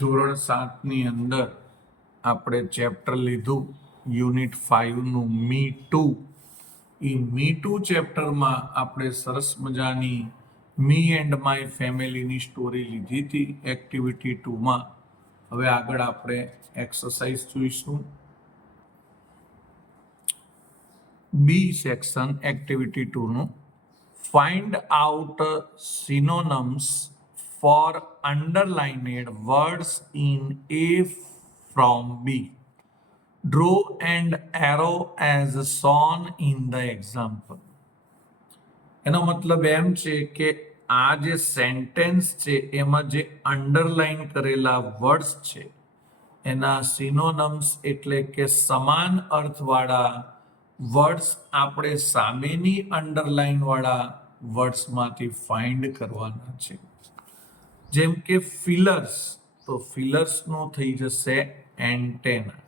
ધોરણ 7ની અંદર આપણે ચેપ્ટર લીધું યુનિટ 5નું મી ટુ. એ મી ટુ ચેપ્ટરમાં આપણે સરસ મજાની મી એન્ડ માય ફેમિલીની સ્ટોરી લીધી હતી એક્ટિવિટી 2માં. હવે આગળ આપણે એક્સરસાઇઝ જોઈશું. બી સેક્શન એક્ટિવિટી 2નું find out synonyms for underlined words in A from B. Draw an arrow as shown in the example. એનો મતલબ એમ છે કે આ જે સેન્ટેન્સ છે એમાં જે અંડરલાઈન કરેલા વર્ડ્સ છે એના સિનોનિમ્સ એટલે કે સમાન અર્થવાળા વર્ડ્સ આપણે સામેની અંડરલાઈન વાળા વર્ડ્સમાંથી ફાઇન્ડ કરવાના છે. જેમ કે ફિલર્સ, તો ફિલર્સનું થઈ જશે એન્ટેના.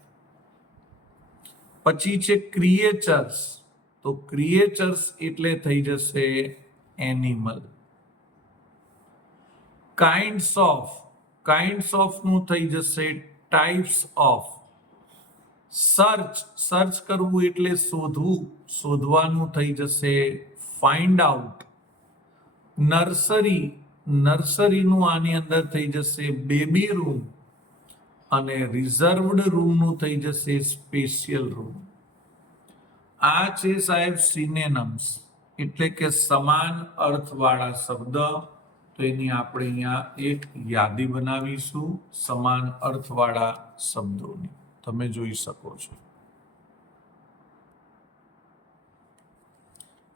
પછી છે ક્રિએચર્સ, તો ક્રિએચર્સ એટલે થઈ જશે એનિમલ. કાઇન્ડ્સ ઓફ નું થઈ જશે ટાઈપ્સ ઓફ. સર્ચ કરવું એટલે શોધવું, શોધવાનું થઈ જશે ફાઇન્ડ આઉટ. નર્સરીનું આની અંદર થઈ જશે બેબી રૂમ, અને રિઝર્વડ રૂમનું થઈ જશે સ્પેશિયલ રૂમ. આ છે સાહેબ સિનોનિમ્સ એટલે કે સમાન અર્થવાળા શબ્દ. તો એની આપણે અહીંયા એક યાદી બનાવીશું સમાન અર્થવાળા શબ્દોની. તમે જોઈ શકો છો.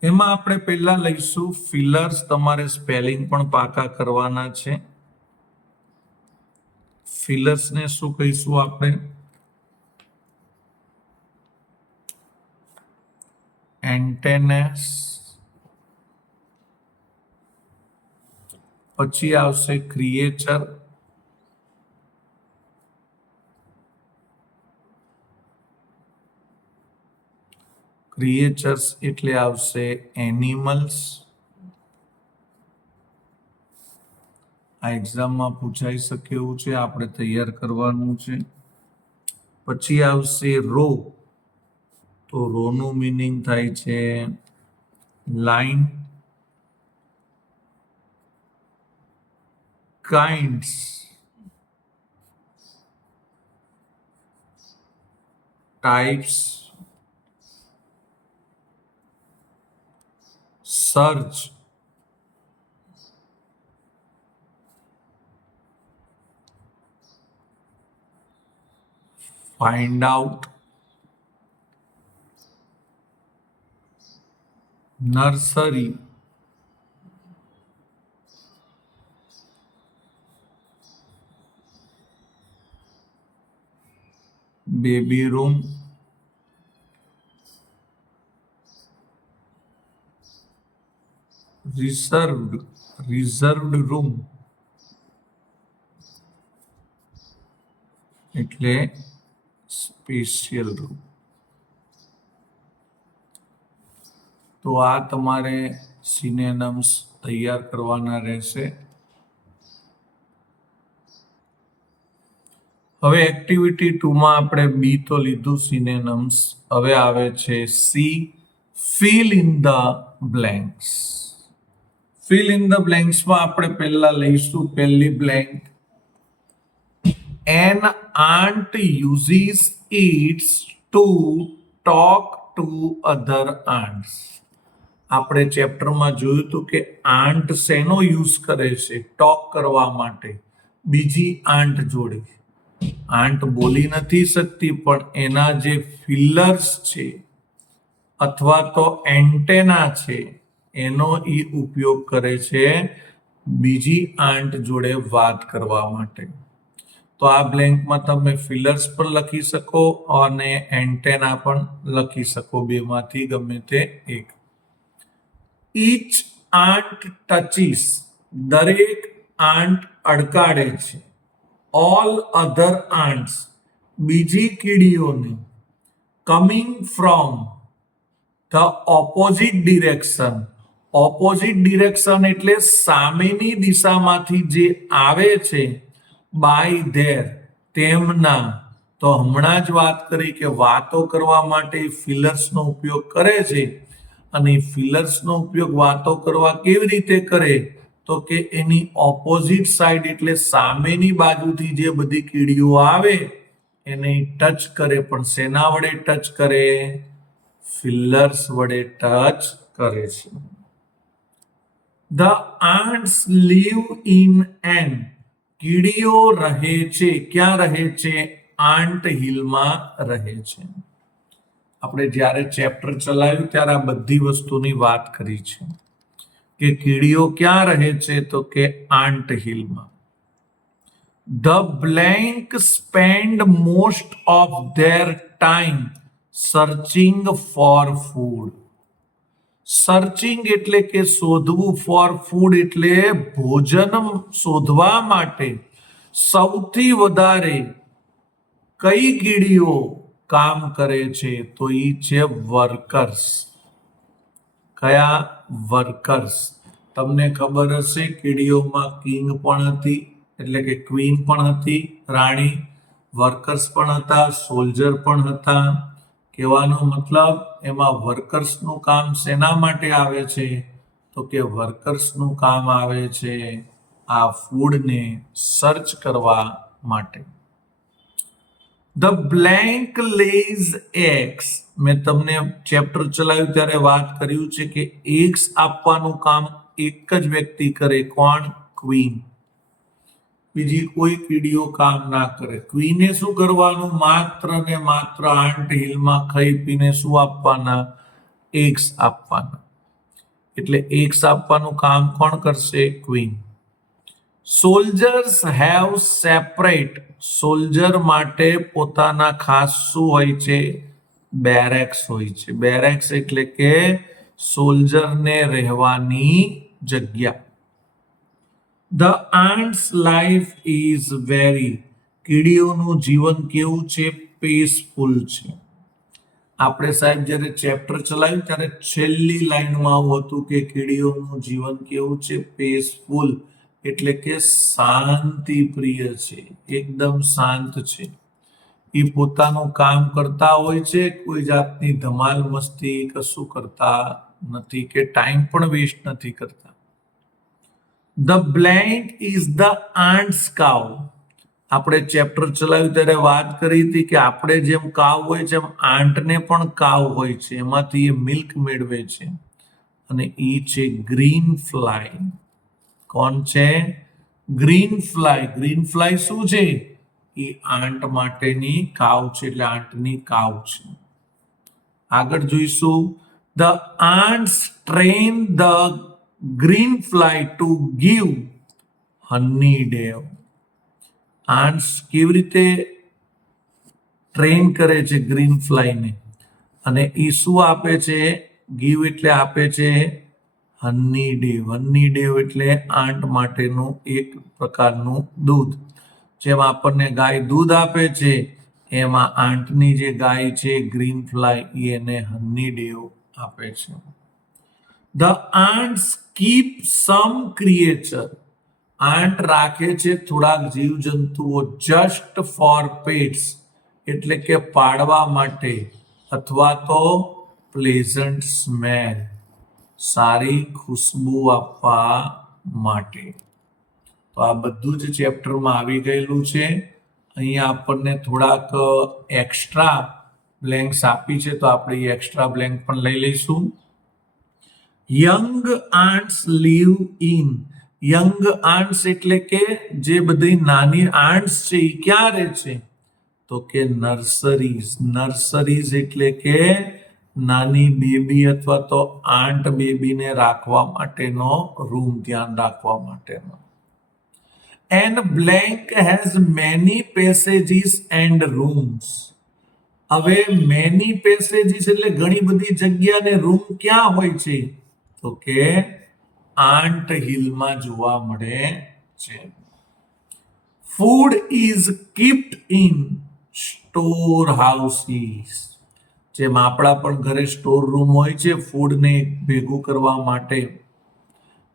એમાં આપણે પહેલા લઈશું ફિલર્સ. તમારે સ્પેલિંગ પણ પાકા કરવાના છે. ફિલર્સને શું કહીશું આપણે? એન્ટેનાસ. પછી આવશે ક્રિએચર. ક્રિએચર્સ એટલે આવશે એનિમલ્સ. આ એક્ઝામમાં પૂછાઈ શકે એવું છે, આપણે તૈયાર કરવાનું છે. પછી આવશે રો, તો રોનું મીનિંગ થાય છે line. Kinds, types. Search, find out. Nursery, baby room, reserved room એટલે સ્પેશિયલ રૂમ. તો આ તમારે સિનોનિમ્સ તૈયાર કરવાના રહેશે. હવે એક્ટિવિટી 2માં આપણે બી તો લીધું સિનોનિમ્સ. હવે આવે છે C, fill in the blanks. Fill in the બ્લેન્ક્સમાં આપણે પહેલા લઈશું પહેલી blank. An ant uses it to talk to other ants. આપણે ચેપ્ટરમાં જોયું હતું કે આંટ શેનો યુઝ કરે છે? ટોક કરવા માટે બીજી આંટ જોડે. આંટ બોલી નથી શકતી, પણ એના જે ફિલર્સ છે અથવા તો એન્ટેના છે એનો એ ઉપયોગ કરે છે બીજી આંટ જોડે વાત કરવા માટે. તો આ બ્લેન્કમાં તમે ફિલર્સ પણ લખી શકો અને એન્ટેના પણ લખી શકો, બેમાંથી ગમે તે એક. ઈચ આંટ ટચીસ, દરેક આંટ અડકાડે છે. ઓલ અધર આંટ્સ, બીજી કીડીઓને. Coming from the opposite direction, opposite direction એટલે સામેની દિશામાંથી જે આવે છે બાય ધેર તેમના, તો હમણાં જ વાત કરી કે વાતો કરવા માટે ફિલર્સનો ઉપયોગ કરે છે, અને ફિલર્સનો ઉપયોગ વાતો કરવા કેવી રીતે કરે, તો કે એની ઓપોઝિટ સાઈડ એટલે સામેની બાજુથી જે બધી કીડીઓ આવે એને ટચ કરે, પણ શેના વડે ટચ કરે? ફિલર્સ વડે ટચ કરે છે. The ants live in an, કીડીઓ રહે છે, ક્યાં રહે છે? આંટ હિલમાં રહે છે. આપણે જ્યારે ચેપ્ટર ચલાવ્યું ત્યારે આ બધી વસ્તુની વાત કરી છે કે કીડીઓ ક્યાં રહે છે, તો કે આંટ હિલમાં. The blank spend most of their time searching for food. Searching એટલે કે શોધવું, ફોર ફૂડ એટલે ભોજન શોધવા માટે સૌથી વધારે કઈ કીડીઓ કામ કરે છે? તો એ છે વર્કર્સ. કયા? વર્કર્સ. તમને ખબર હશે કીડીઓમાં કિંગ પણ હતી, એટલે કે ક્વીન પણ હતી, રાણી. વર્કર્સ પણ હતા, સોલ્જર પણ હતા. કહેવાનો મતલબ એમાં વર્કર્સનું કામ શેના માટે આવે છે? તો કે વર્કર્સનું કામ આવે છે આ ફૂડને સર્ચ કરવા માટે. The blank lays eggs. મેં તમને ચેપ્ટર ચલાવ્યું ત્યારે વાત કર્યું છે કે એગ્સ આપવાનું કામ એક જ વ્યક્તિ કરે. કોણ? ક્વીન. બીજી કોઈ કીડીઓ કામ ના કરે. ક્વીને શું કરવાનું? માત્ર ને માત્ર આંટ હિલમાં ખાઈ પીને શું આપવાના? એગ્સ આપવાના. એટલે એગ્સ આપવાનું કામ કોણ કરશે? Queen. Soldiers have separate. Soldier માટે પોતાના ખાસ શું હોય છે? બેરેક્સ હોય છે. બેરેક્સ એટલે કે સોલ્જરને રહેવાની જગ્યા. The ants life is very. કીડીઓનું જીવન કેવું છે? પીસફુલ છે. આપણે સાહેબ જ્યારે ચેપ્ટર ચલાવ્યું ત્યારે છેલ્લી લાઈનમાં આવું હતું કે કીડીઓનું જીવન કેવું છે? પીસફુલ, એટલે કે શાંતિ પ્રિય છે, એકદમ શાંત છે. એ પોતાનું કામ કરતા હોય છે, કોઈ જાતની ધમાલ મસ્તી કશું કરતા નથી, કે ટાઈમ પણ વેસ્ટ નથી કરતા. The blank is the ants cow. આપણે ચેપ્ટર ચલાવ્યું ત્યારે વાત કરી હતી કે આપણે જેમ કાવ હોય છે એમ આંટને પણ કાવ હોય છે, એમાંથી એ મિલ્ક મેળવે છે, અને એ છે ગ્રીન ફ્લાય. કોણ છે? Green fly. ગ્રીન ફ્લાય શું છે? એ આંટ માટેની કાવ છે, એટલે આંટની કાવ છે. આગળ જોઈશું. The aunts train the green fly to give honey Dave. Aunts કેવી રીતે ટ્રેન કરે છે ગ્રીન ફ્લાયને, અને એ શું આપે છે? ગીવ એટલે આપે છે હની ડેવ. હની ડેવ એટલે આંટ માટેનું એક પ્રકારનું દૂધ. જેમ આપણને ગાય દૂધ આપે છે, એમાં આંટની જે ગાય છે ગ્રીન ફ્લાય, એને હની ડેવ આપે છે. The ants keep some creature. Ant રાખે છે થોડાક જીવજંતુઓ જસ્ટ ફોર પેટ્સ, એટલે કે પાળવા માટે, અથવા તો પ્લેઝન્ટ સ્મેલ, સારી ખુશ્બુ આપવા માટે. તો આ બધું જ ચેપ્ટરમાં આવી ગયેલું છે. અહીંયા આપણને થોડાક એક્સ્ટ્રા બ્લેન્ક્સ આપી છે, તો આપણે એ એક્સ્ટ્રા બ્લેન્ક પણ લઈ લઈશું. Young aunts live in. Young aunts એટલે કે જે બધી નાની આન્ટ્સ છે એ ક્યાં રહે છે? તો કે નર્સરીઝ. નર્સરીઝ એટલે કે નાની બેબી અથવા તો આંટ બેબીને રાખવા માટેનો રૂમ, ધ્યાન રાખવા માટેનો. And blank has many passages and rooms. હવે મેની પેસેજીસ એટલે ઘણી બધી જગ્યા, ને રૂમ ક્યાં હોય છે? તો કે આંટ હિલમાં જોવા મળે છે. Food is kept in store houses. જેમ આપણા પણ ઘરે સ્ટોર રૂમ હોય છે ફૂડને ભેગું કરવા માટે,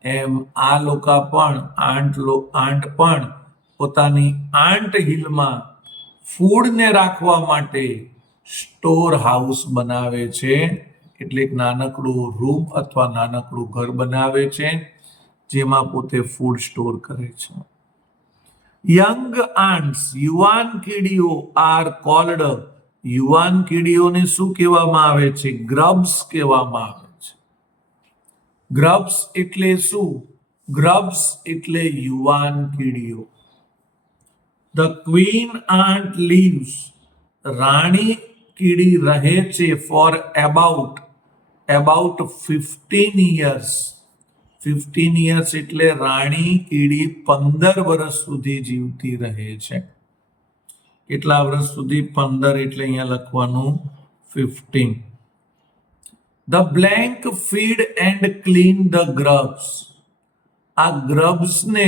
એમ આ લોકો પણ આંટ પણ પોતાની આંટ હિલમાં ફૂડને રાખવા માટે સ્ટોર હાઉસ બનાવે છે, એટલે એક નાનકડું રૂમ અથવા નાનકડું ઘર બનાવે છે જેમાં પોતે ફૂડ સ્ટોર કરે છે. યંગ આન્ટ્સ, યુવાન કીડીઓ આર કોલ્ડ, યુવાન કીડીઓને શું કહેવામાં આવે છે? ગ્રબ્સ કહેવામાં આવે છે. ગ્રબ્સ એટલે શું? ગ્રબ્સ એટલે યુવાન કીડીઓ. ધ ક્વીન આન્ટ લીવ્સ, રાણી કીડી રહે છે ફોર અબાઉટ 15 years. 15 years એટલે રાણી કીડી 15 વર્ષ સુધી જીવતી રહે છે. કેટલા વર્ષ સુધી? 15 એટલે અહીંયા લખવાનું 15. The blank feed and clean the grubs, આ ગ્રબ્સને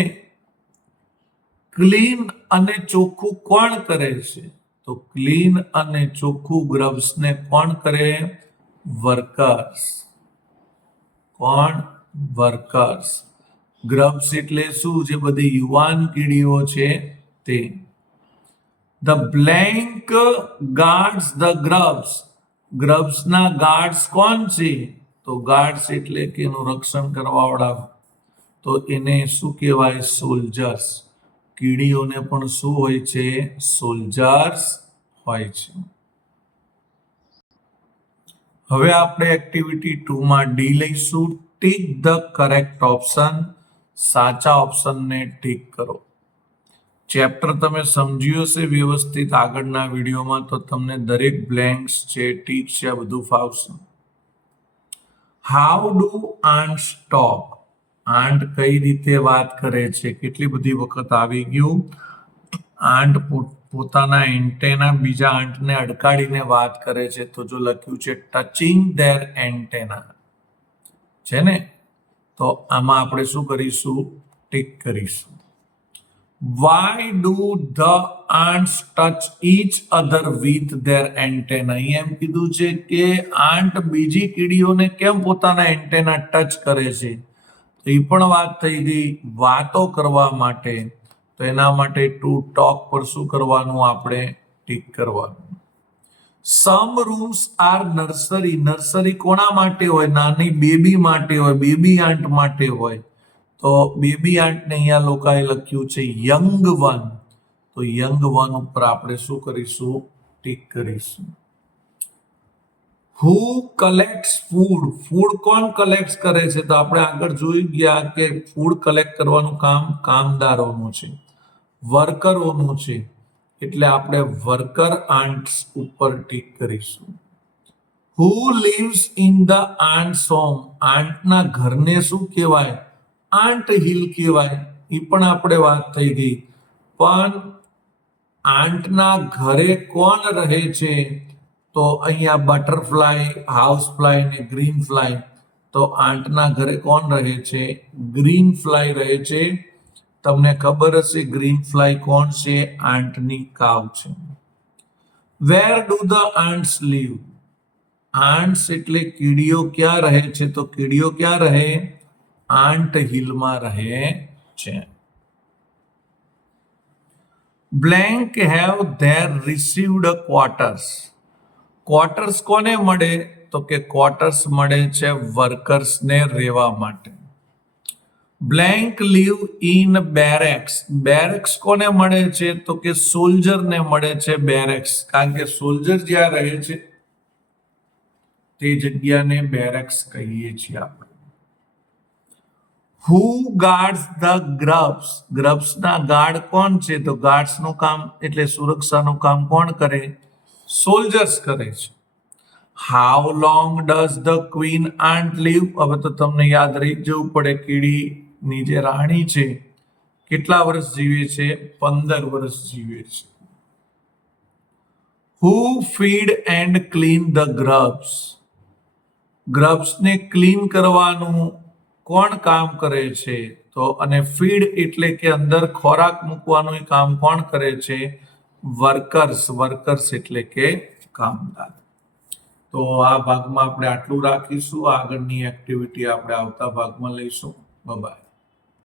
ક્લીન અને ચોખ્ખું કોણ કરે છે? તો ક્લીન અને ચોખ્ખું ગ્રબ્સને કોણ કરે? વર્કર્સ. કોણ? વર્કર્સ. ગ્રબ્સ એટલે શું? જે બધી યુવાન કીડીઓ છે તે. The blank guards the grubs, ગ્રબ્સના ગાર્ડ્સ કોણ છે? તો ગાર્ડ્સ એટલે કે એનું રક્ષણ કરવાવાળા, તો એને શું કહેવાય? સોલ્જર્સ. કીડીઓને પણ શું હોય છે? સોલ્જર્સ હોય છે. હવે આપણે એક્ટિવિટી 2 માં ડી લઈશું. ટીક ધ કરેક્ટ ઓપ્શન, સાચા ઓપ્શનને ટીક કરો. ચેપ્ટર તમે સમજ્યું હશે વ્યવસ્થિત આગળના વિડીયોમાં, તો તમને દરેક બ્લેન્ક્સ છે, ટીક છે, આ બધું ફાવશે. How do ant talk, ant કઈ રીતે વાત કરે છે? કેટલી બધી વખત આવી ગયું. આન્ટ પોતાના એન્ટેના બીજા આંટને અડકાડીને વાત કરે છે, તો જો લખ્યું છે ટચિંગ ધેર એન્ટેના છે ને, તો આમાં આપણે શું કરીશું? ટીક કરીશું. Why do the aunts touch each other with their antenna, અહીંયા એમ કીધું છે કે આંટ બીજી કીડીઓને કેમ પોતાના એન્ટેના ટચ કરે છે? તો એ પણ વાત થઈ ગઈ. વાતો કરવા માટે, તો એના માટે ટુ ટોક પર શું કરવાનું? આપણે ટીક કરવાનું. સમ રૂમ્સ આર નર્સરી, નર્સરી કોના માટે હોય? નાની બેબી માટે હોય, બેબી આંટ માટે હોય. તો બેબી આંટને અહીંયા લોકોએ લખ્યું છે યંગ વન, તો યંગ વન ઉપર આપણે શું કરીશું? ટીક કરીશું. હુ કલેક્ટ્સ ફૂડ, ફૂડ કોણ કલેક્ટ કરે છે? તો આપણે આગળ જોઈ ગયા કે ફૂડ કલેક્ટ કરવાનું કામ કામદારોનું છે, વર્કરોનું છે, એટલે આપણે વર્કર આન્ટ્સ ઉપર ટીક કરીશું. Who lives in the ants home, આંટના ઘરને શું કહેવાય? આંટ હિલ કહેવાય. એ પણ આપણે વાત થઈ ગઈ. પણ આંટના ઘરે કોણ રહે છે? તો અહીંયા બટરફ્લાય, હાઉસ ફ્લાય ને ગ્રીન ફ્લાય. તો આંટના ઘરે કોણ રહે છે? ગ્રીન ફ્લાય રહે છે. તમને ખબર હશે ગ્રીન ફ્લાય કોણ છે? આંટની કાવ છે. Where do the ants live, ants એટલે કીડીઓ ક્યાં રહે છે? તો કીડીઓ ક્યાં રહે? આંટ હિલમાં રહે છે. Blank have there received quarters, quarters કોને મળે? તો કે ક્વાર્ટર્સ મળે છે વર્કર્સને રહેવા માટે. બ્લેન્ક લીવ ઇન બેરેક્સ, બેરેક્સ કોને મળે છે? તો કે સોલ્જરને મળે છે બેરેક્સ, કારણ કે સોલ્જર જ્યાં રહે છે તે જગ્યાને બેરેક્સ કહીએ છીએ આપણે. હુ ગાર્ડ્સ ધ ગ્રબ્સ, ગ્રબ્સના ગાર્ડ કોણ છે? તો ગાર્ડ્સનું કામ એટલે સુરક્ષાનું કામ કોણ કરે? સોલ્જર્સ કરે છે. How long does the queen ant live, હવે તો તમને યાદ રહી જવું પડે, કીડીની જે રાણી છે કેટલા વર્ષ જીવે છે? 15 વર્ષ જીવે છે. Who feed and clean the grubs, ગ્રબ્સને ક્લીન કરવાનું કોણ કામ કરે છે? તો અને ફીડ એટલે કે અંદર ખોરાક મૂકવાનું કામ કોણ કરે છે? વર્કર્સ, વર્કર્સ એટલે કે કામદાર. તો આ ભાગમાં આપણે આટલું રાખીશું. આગળની એક્ટિવિટી આપણે આવતા ભાગમાં લઈશું. બાય.